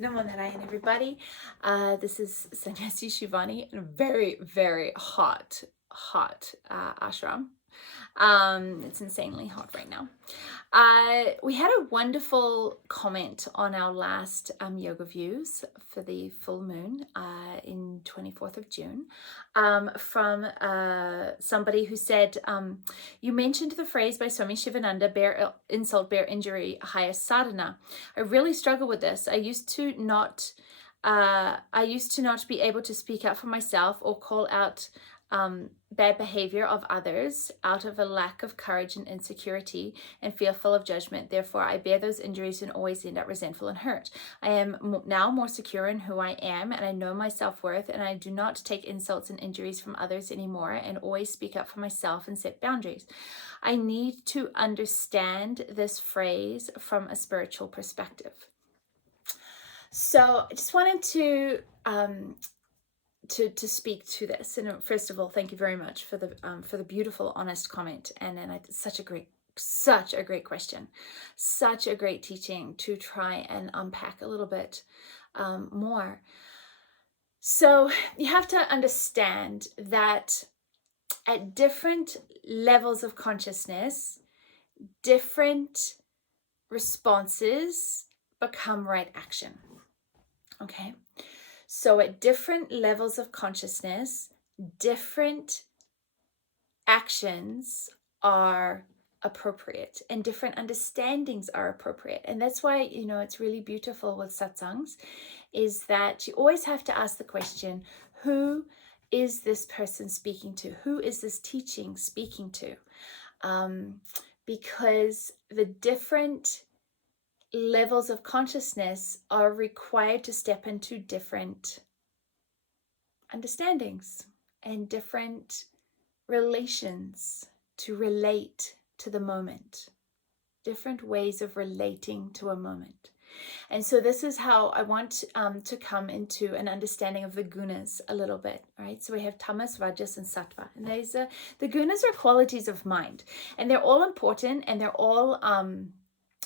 Namo Narayan, everybody. This is Sannyasi Sivani in a very, very hot ashram. It's insanely hot right now. We had a wonderful comment on our last yoga views for the full moon in 24th of June from somebody who said, you mentioned the phrase by Sw Sivananda, bear insult, bear injury, highest sadhana. I really struggle with this. I used to not be able to speak up for myself or call out bad behavior of others out of a lack of courage and insecurity and fearful of judgment. Therefore, I bear those injuries and always end up resentful and hurt. I am now more secure in who I am, and I know my self-worth, and I do not take insults and injuries from others anymore, and always speak up for myself and set boundaries. I need to understand this phrase from a spiritual perspective. So I just wanted to speak to this. And first of all, thank you very much for the beautiful, honest comment. And then such a great question, such a great teaching to try and unpack a little bit more. So you have to understand that at different levels of consciousness, different responses become right action. Okay. So at different levels of consciousness, different actions are appropriate and different understandings are appropriate. And that's why, it's really beautiful with satsangs is that you always have to ask the question, who is this person speaking to? Who is this teaching speaking to? Because the different levels of consciousness are required to step into different understandings and different relations to relate to the moment, different ways of relating to a moment. And so this is how I want to come into an understanding of the gunas a little bit, right? So we have tamas, rajas, and sattva. And the gunas are qualities of mind, and they're all important, and they're all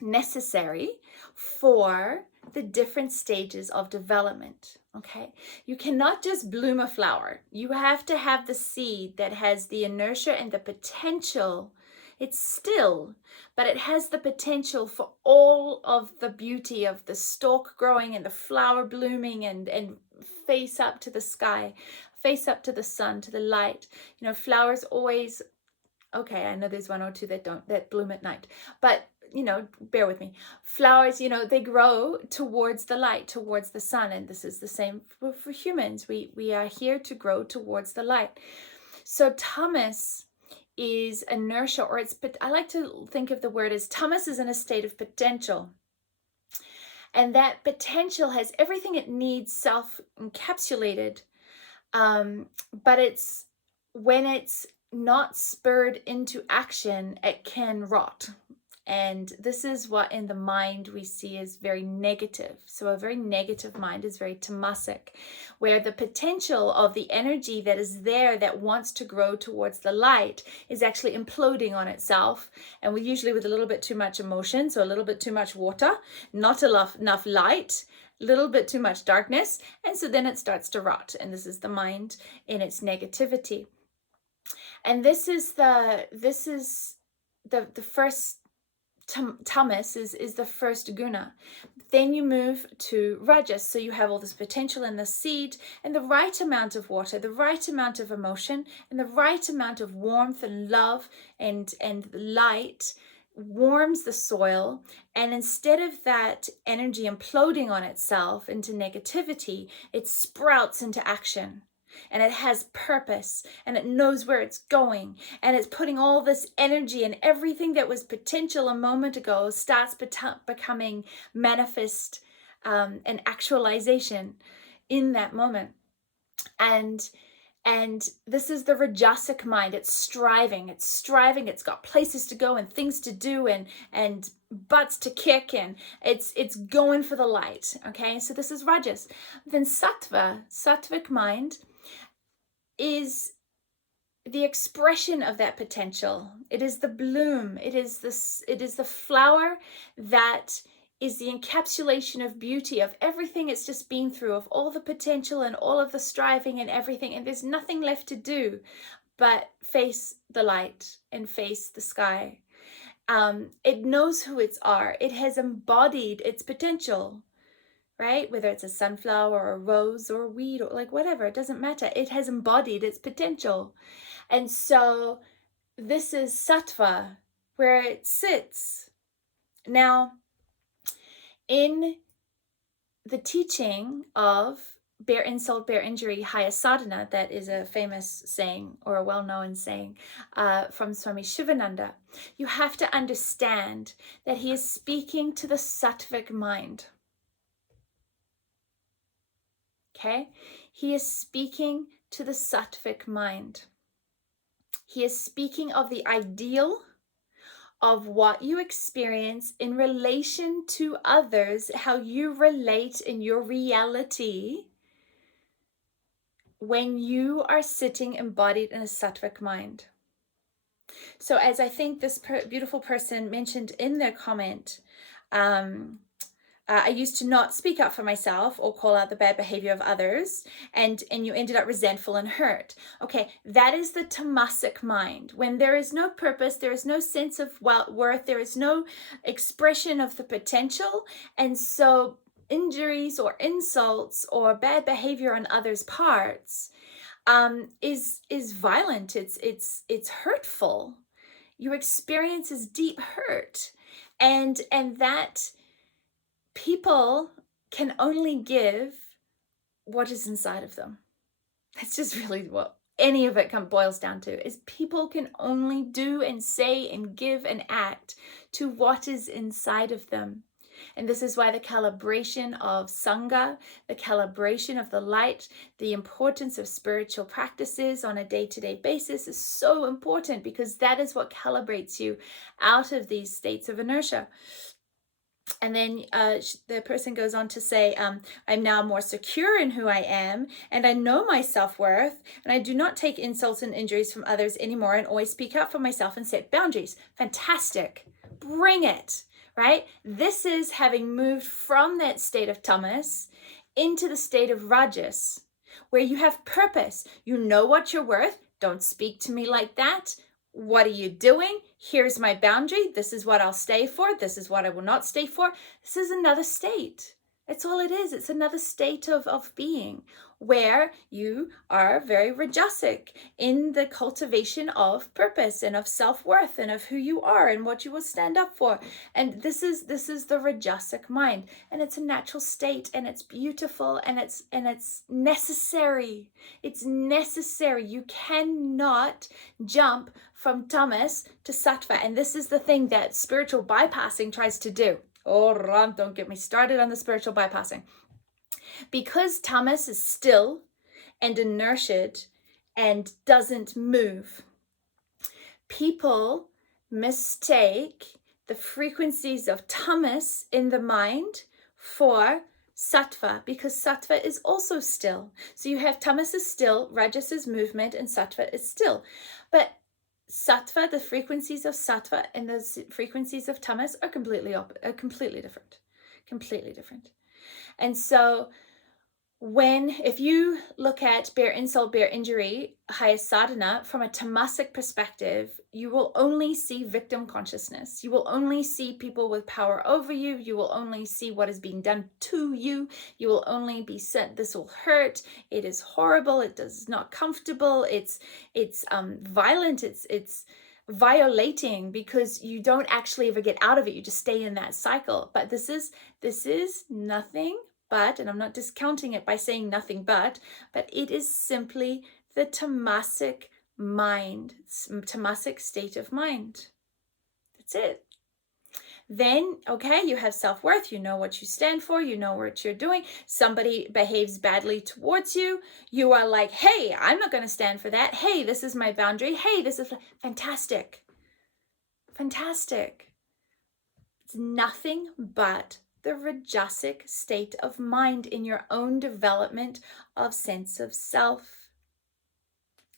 necessary for the different stages of development. Okay, you cannot just bloom a flower. You have to have the seed that has the inertia and the potential. It's still, but it has the potential for all of the beauty of the stalk growing and the flower blooming and face up to the sky, face up to the sun, to the light. Flowers always, okay, I know there's one or two that bloom at night, but bear with me. Flowers, they grow towards the light, towards the sun. And this is the same for humans. We are here to grow towards the light. So tamas is inertia, or I like to think of the word as tamas is in a state of potential. And that potential has everything it needs self-encapsulated. But when it's not spurred into action, it can rot. And this is what in the mind we see as very negative. So a very negative mind is very tamasic, where the potential of the energy that is there that wants to grow towards the light is actually imploding on itself. And we usually with a little bit too much emotion, so a little bit too much water, not enough light, a little bit too much darkness. And so then it starts to rot. And this is the mind in its negativity. And this is the first tamas is the first guna. Then you move to rajas. So you have all this potential in the seed and the right amount of water, the right amount of emotion, and the right amount of warmth and love and light warms the soil. And instead of that energy imploding on itself into negativity, it sprouts into action. And it has purpose, and it knows where it's going, and it's putting all this energy, and everything that was potential a moment ago starts becoming manifest and actualization in that moment. And this is the rajasic mind. It's striving, it's got places to go and things to do and butts to kick, and it's going for the light. Okay, so this is rajas. Then sattvic mind is the expression of that potential. It is the bloom. It is the flower that is the encapsulation of beauty, of everything it's just been through, of all the potential and all of the striving and everything. And there's nothing left to do but face the light and face the sky. It knows who it's are. It has embodied its potential, right? Whether it's a sunflower or a rose or a weed or like whatever, it doesn't matter. It has embodied its potential. And so this is sattva, where it sits. Now, in the teaching of bear insult, bear injury, highest sadhana, that is a famous saying or a well-known saying from Sw Sivananda, you have to understand that he is speaking to the sattvic mind. Okay? He is speaking to the sattvic mind. He is speaking of the ideal of what you experience in relation to others, how you relate in your reality when you are sitting embodied in a sattvic mind. So as I think this beautiful person mentioned in their comment, I used to not speak up for myself or call out the bad behavior of others, and you ended up resentful and hurt. Okay, that is the tamasic mind. When there is no purpose, there is no sense of worth, there is no expression of the potential, and so injuries or insults or bad behavior on others' parts is violent. It's hurtful. Your experience is deep hurt, and that people can only give what is inside of them. That's just really what any of it boils down to, is people can only do and say and give and act to what is inside of them. And this is why the calibration of Sangha, the calibration of the light, the importance of spiritual practices on a day-to-day basis is so important, because that is what calibrates you out of these states of inertia. And then the person goes on to say, I'm now more secure in who I am, and I know my self-worth, and I do not take insults and injuries from others anymore, and always speak up for myself and set boundaries. Fantastic. Bring it, right? This is having moved from that state of tamas into the state of rajas, where you have purpose. You know what you're worth. Don't speak to me like that. What are you doing? Here's my boundary. This is what I'll stay for. This is what I will not stay for. This is another state. That's all it is. It's another state of being, where you are very rajasic in the cultivation of purpose and of self-worth and of who you are and what you will stand up for. And this is the rajasic mind, and it's a natural state, and it's beautiful, and it's necessary. It's necessary. You cannot jump from tamas to sattva, and this is the thing that spiritual bypassing tries to do. Oh, Ram, don't get me started on the spiritual bypassing. Because tamas is still and inertiated and doesn't move, people mistake the frequencies of tamas in the mind for sattva, because sattva is also still. So you have tamas is still, rajas is movement, and sattva is still. But sattva, the frequencies of sattva and the frequencies of tamas are completely different. Completely different. And so if you look at bear insult, bear injury, highest sadhana, from a tamasic perspective, you will only see victim consciousness. You will only see people with power over you. You will only see what is being done to you. You will only be said, this will hurt. It is horrible. It is not comfortable. It's violent. It's violating, because you don't actually ever get out of it. You just stay in that cycle. But this is nothing but, and I'm not discounting it by saying nothing but it is simply the tamasic mind, tamasic state of mind. That's it. Then, okay, you have self-worth, you know what you stand for, you know what you're doing. Somebody behaves badly towards you, you are like, hey, I'm not going to stand for that. Hey, this is my boundary. Hey, this is fantastic. Fantastic. It's nothing but the rajasic state of mind in your own development of sense of self.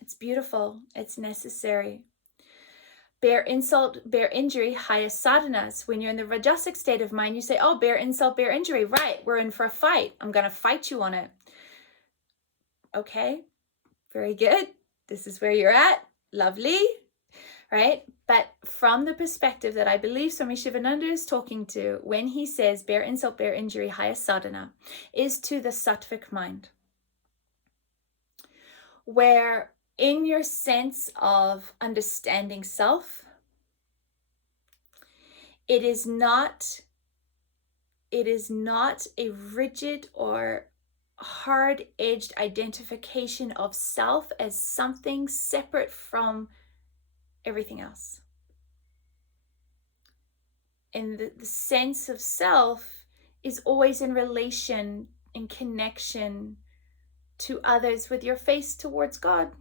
It's beautiful. It's necessary. bear insult, bear injury, highest sadhanas. When you're in the Rajasic state of mind, you say, oh, bear insult, bear injury. Right, we're in for a fight. I'm going to fight you on it. Okay, very good. This is where you're at. Lovely, right? But from the perspective that I believe Sw Sivananda is talking to when he says bear insult, bear injury, highest sadhana, is to the sattvic mind. Where in your sense of understanding self, it is not a rigid or hard-edged identification of self as something separate from everything else. And the sense of self is always in relation, in connection to others, with your face towards God,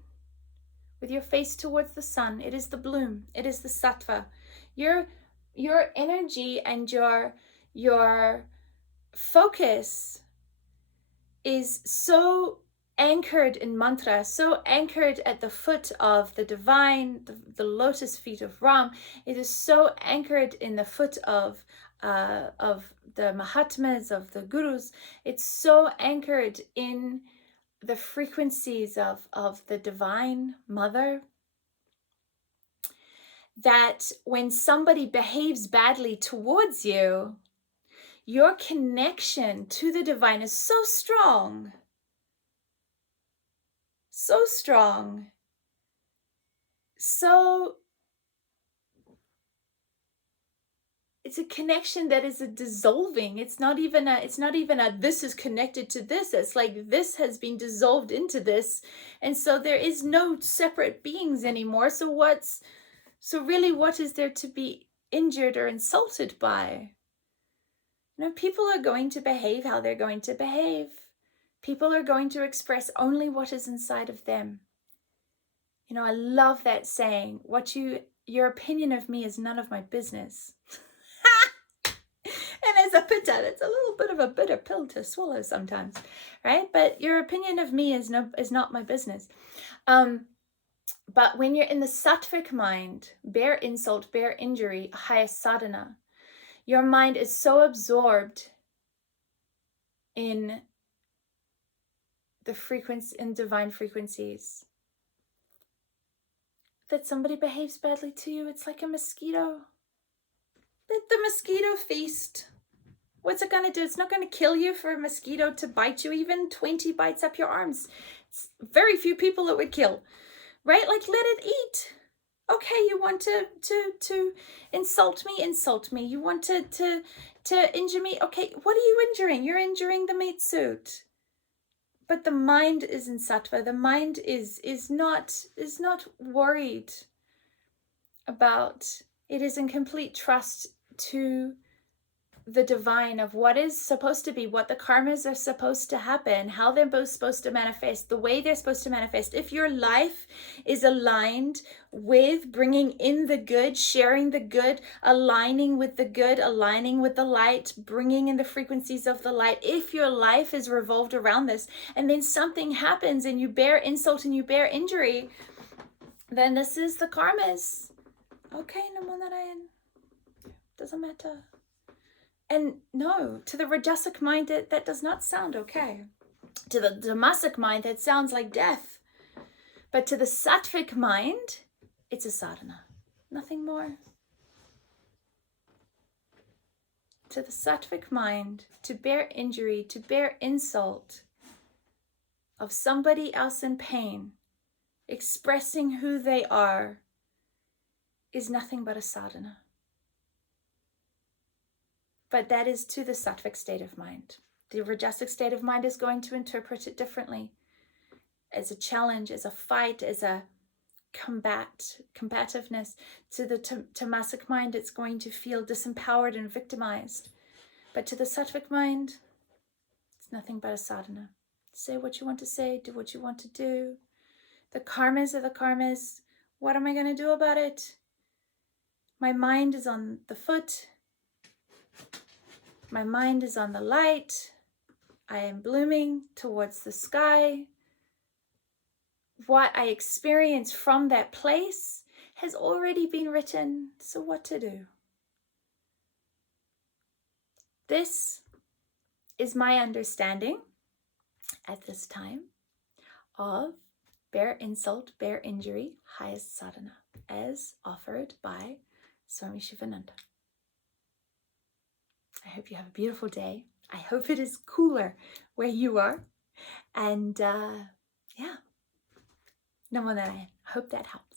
with your face towards the sun. It is the bloom. It is the sattva. Your energy and your focus is so anchored in mantra, so anchored at the foot of the divine, the lotus feet of Ram. It is so anchored in the foot of the Mahatmas, of the Gurus. It's so anchored in the frequencies of the Divine Mother, that when somebody behaves badly towards you, your connection to the divine is so strong, so strong, so it's a connection that is a dissolving. It's not even a this is connected to this. It's like this has been dissolved into this, and so there is no separate beings anymore. So really what is there to be injured or insulted by? You know, people are going to behave how they're going to behave. People are going to express only what is inside of them. You know, I love that saying, your opinion of me is none of my business. And as a pitta, it's a little bit of a bitter pill to swallow sometimes, right? But your opinion of me is not my business. But when you're in the sattvic mind, bear insult, bear injury, highest sadhana, your mind is so absorbed in the frequency, in divine frequencies, that somebody behaves badly to you, it's like a mosquito. The mosquito feast. What's it going to do? It's not going to kill you for a mosquito to bite you. Even 20 bites up your arms. It's very few people it would kill, right? Like, let it eat. Okay, you want to insult me. You want to injure me. Okay, what are you injuring? You're injuring the meat suit. But the mind is in sattva. The mind is not worried about. It is in complete trust to the divine of what is supposed to be, what the karmas are supposed to happen, how they're both supposed to manifest, the way they're supposed to manifest. If your life is aligned with bringing in the good, sharing the good, aligning with the good, aligning with the light, bringing in the frequencies of the light, if your life is revolved around this, and then something happens and you bear insult and you bear injury, then this is the karmas. Okay, Namo Narayan. Doesn't matter. And no, to the Rajasic mind, that does not sound okay. To the Tamasic mind, that sounds like death. But to the Sattvic mind, it's a sadhana. Nothing more. To the Sattvic mind, to bear injury, to bear insult of somebody else in pain, expressing who they are, is nothing but a sadhana. But that is to the sattvic state of mind. The Rajasic state of mind is going to interpret it differently, as a challenge, as a fight, as a combativeness. To the Tamasic mind, it's going to feel disempowered and victimized. But to the sattvic mind, it's nothing but a sadhana. Say what you want to say, do what you want to do. The karmas are the karmas. What am I going to do about it? My mind is on the foot. My mind is on the light. I am blooming towards the sky. What I experience from that place has already been written. So what to do? This is my understanding at this time of bare insult, bare injury, highest sadhana, as offered by Sw Sivananda. I hope you have a beautiful day. I hope it is cooler where you are. And yeah, Namo Narayan. I hope that helps.